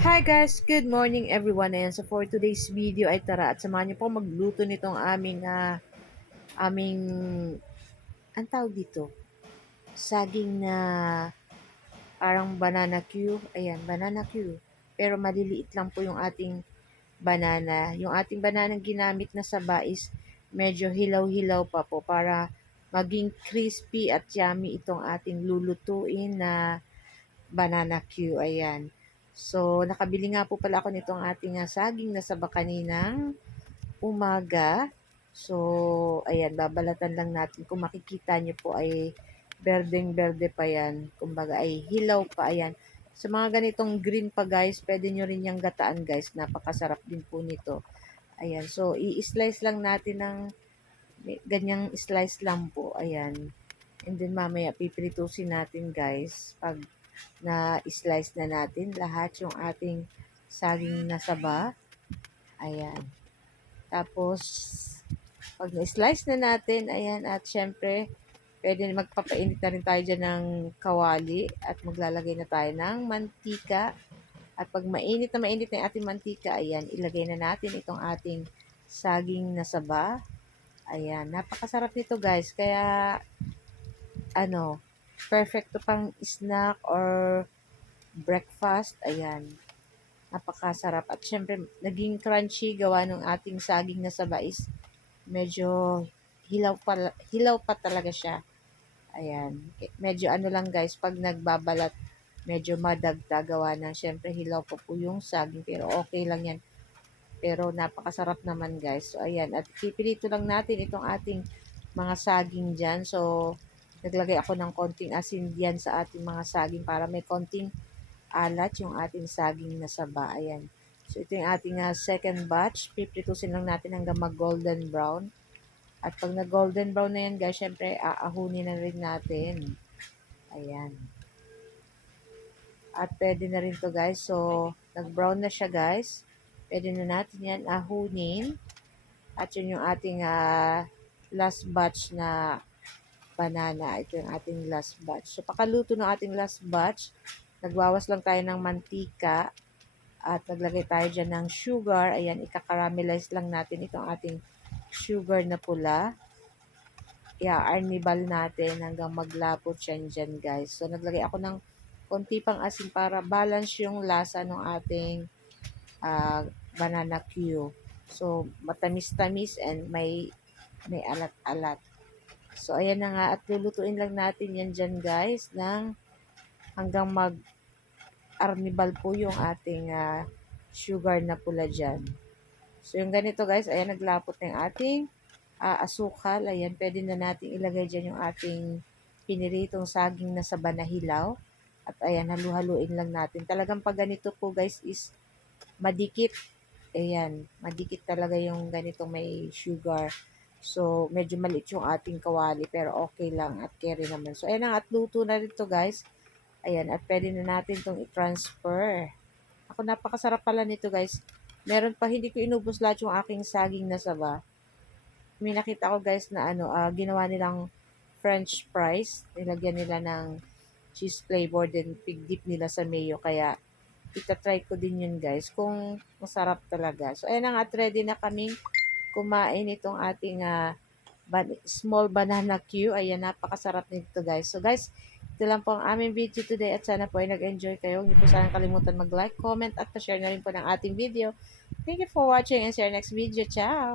Hi guys! Good morning everyone. Ayan, so for today's video ay tara at samahan niyo po magluto nitong aming ang tawag dito, saging na parang banana Q. Ayan, banana Q. Pero maliliit lang po yung ating banana. Yung ating banana ginamit na saba is medyo hilaw-hilaw pa po para maging crispy at yummy itong ating lulutuin na banana Q. Ayan. So, nakabili nga po pala ako nitong ating saging na saba kaninang umaga. So, ayan, babalatan lang natin. Kung makikita nyo po ay berdeng-berde pa yan. Kumbaga ay hilaw pa, ayan. Sa mga ganitong green pa guys, pwede nyo rin yung gataan guys. Napakasarap din po nito. Ayan, so i-slice lang natin ng ganyang slice lang po. Ayan. And then mamaya pipiritusin natin guys. Pag na-slice na natin lahat yung ating saging na saba. Ayan. Tapos, pag na-slice na natin, ayan, at syempre, pwede magpapainit na rin tayo dyan ng kawali at maglalagay na tayo ng mantika. At pag mainit na yung ating mantika, ayan, ilagay na natin itong ating saging na saba. Ayan, napakasarap nito guys. Kaya, perfect to pang snack or breakfast. Ayan, napakasarap. At syempre, naging crunchy gawa ng ating saging na saba is medyo hilaw pa talaga siya. Ayan. Medyo ano lang guys, pag nagbabalat, medyo madagdag gawa ng syempre hilaw pa po yung saging. Pero okay lang yan. Pero napakasarap naman guys. So ayan. At pipilito lang natin itong ating mga saging dyan. So, naglagay ako ng konting asin diyan sa ating mga saging para may konting alat yung ating saging na saba. Ayan. So, ito yung ating second batch. Pipritusin lang natin hanggang mag-golden brown. At pag nag-golden brown na yan, guys, syempre, aahunin na rin natin. Ayan. At pwede na rin to guys. So, nag-brown na siya, guys. Pwede na natin yan ahunin. At yun yung ating last batch na banana. Ito yung ating last batch. So, pakaluto ng ating last batch, nagbawas lang tayo ng mantika. At naglagay tayo dyan ng sugar. Ayan, ika-caramelize lang natin itong ating sugar na pula. I-arnibal natin hanggang maglapot siya dyan, guys. So, naglagay ako ng konti pang asin para balance yung lasa ng ating banana Q. So, matamis-tamis and may alat-alat. So, ayan na nga. At lulutuin lang natin yan dyan, guys, hanggang mag-arnibal po yung ating sugar na pula dyan. So, yung ganito, guys, ayan, naglapot na yung ating asukal. Ayan, pwede na natin ilagay dyan yung ating piniritong saging na saba na hilaw. At ayan, halu-haluin lang natin. Talagang pag ganito po guys is madikit. Ayan, madikit talaga yung ganitong may sugar. So, medyo maliit yung ating kawali pero okay lang at carry naman. So, ayan at luto na rin to guys. Ayan, at pwede na natin itong i-transfer. Ako, napakasarap pala nito guys. Meron pa, hindi ko inubos lahat yung aking saging na saba. May nakita ko guys na ginawa nilang French fries. Nilagyan nila ng cheese flavor din, pig dip nila sa mayo. Kaya itatry ko din yun guys kung masarap talaga. So ayan na nga, ready na kaming kumain itong ating small banana Q. Ayan, napakasarap nito guys. So guys, ito lang po ang aming video today at sana po ay nag-enjoy kayo. Hindi po sana kalimutan mag-like, comment at share na rin po ng ating video. Thank you for watching and see you next video. Ciao!